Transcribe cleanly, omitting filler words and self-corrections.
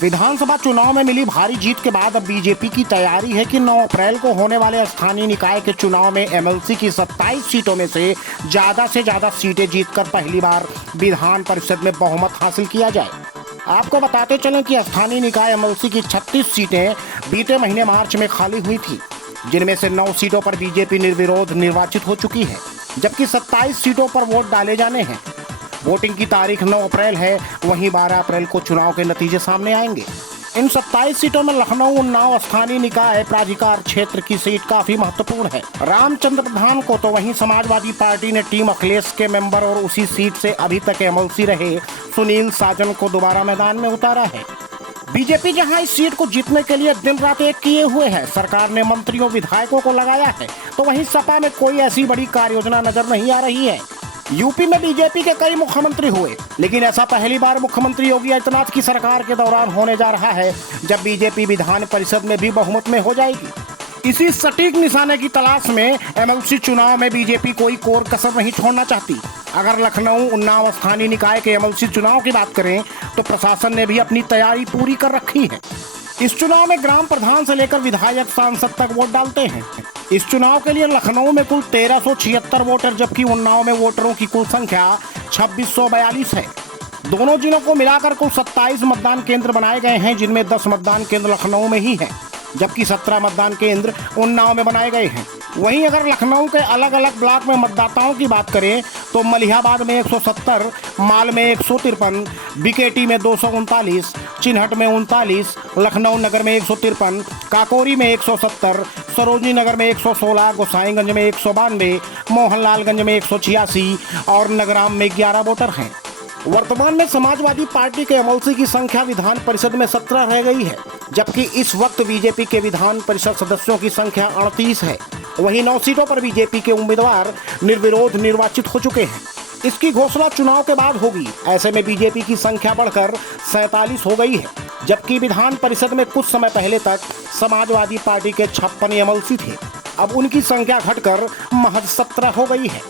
विधानसभा चुनाव में मिली भारी जीत के बाद अब बीजेपी की तैयारी है कि 9 अप्रैल को होने वाले स्थानीय निकाय के चुनाव में एमएलसी की 27 सीटों में से ज्यादा सीटें जीतकर पहली बार विधान परिषद में बहुमत हासिल किया जाए। आपको बताते चलें कि स्थानीय निकाय एमएलसी की 36 सीटें बीते महीने मार्च में खाली हुई थी, जिनमें से 9 सीटों पर बीजेपी निर्विरोध निर्वाचित हो चुकी है, जबकि 27 सीटों पर वोट डाले जाने हैं। वोटिंग की तारीख 9 अप्रैल है, वहीं 12 अप्रैल को चुनाव के नतीजे सामने आएंगे। इन 27 सीटों में लखनऊ उन्नाव स्थानीय निकाय प्राधिकार क्षेत्र की सीट काफी महत्वपूर्ण है। रामचंद्र प्रधान को तो वहीं समाजवादी पार्टी ने टीम अखिलेश के मेंबर और उसी सीट से अभी तक एमएलसी रहे सुनील साजन को दोबारा मैदान में उतारा है। बीजेपी जहां इस सीट को जीतने के लिए दिन रात एक किए हुए है, सरकार ने मंत्रियों विधायकों को लगाया है, तो वहीं सपा में कोई ऐसी बड़ी कार्य योजना नजर नहीं आ रही है। यूपी में बीजेपी के कई मुख्यमंत्री हुए, लेकिन ऐसा पहली बार मुख्यमंत्री योगी आदित्यनाथ की सरकार के दौरान होने जा रहा है, जब बीजेपी विधान परिषद में भी बहुमत में हो जाएगी। इसी सटीक निशाने की तलाश में एमएलसी चुनाव में बीजेपी कोई कोर कसर नहीं छोड़ना चाहती। अगर लखनऊ उन्नाव स्थानीय निकाय के एमएलसी चुनाव की बात करें तो प्रशासन ने भी अपनी तैयारी पूरी कर रखी है। इस चुनाव में ग्राम प्रधान से लेकर विधायक सांसद तक वोट डालते हैं। इस चुनाव के लिए लखनऊ में कुल 1376 वोटर, जबकि उन्नाव में वोटरों की कुल संख्या 2642 है। दोनों जिलों को मिलाकर कुल 27 मतदान केंद्र बनाए गए हैं, जिनमें 10 मतदान केंद्र लखनऊ में ही हैं, जबकि 17 मतदान केंद्र उन्नाव में बनाए गए हैं। वहीं अगर लखनऊ के अलग अलग ब्लॉक में मतदाताओं की बात करें तो मलिहाबाद में 170, माल में 153, बीकेटी में 239, चिन्हट में 39, लखनऊ नगर में 153, काकोरी में 170, सरोजनी नगर में 116, गोसाईगंज में 192, मोहनलालगंज में 186 और नगराम में 11 वोटर हैं। वर्तमान में समाजवादी पार्टी के एमएलसी की संख्या विधान परिषद में 17 रह गई है, जबकि इस वक्त बीजेपी के विधान परिषद सदस्यों की संख्या 38 है। वहीं 9 सीटों पर बीजेपी के उम्मीदवार निर्विरोध निर्वाचित हो चुके हैं। इसकी घोषणा चुनाव के बाद होगी। ऐसे में बीजेपी की संख्या बढ़कर 47 हो गई है, जबकि विधान परिषद में कुछ समय पहले तक समाजवादी पार्टी के 56 एमएलसी थे। अब उनकी संख्या घटकर महज 17 हो गई है।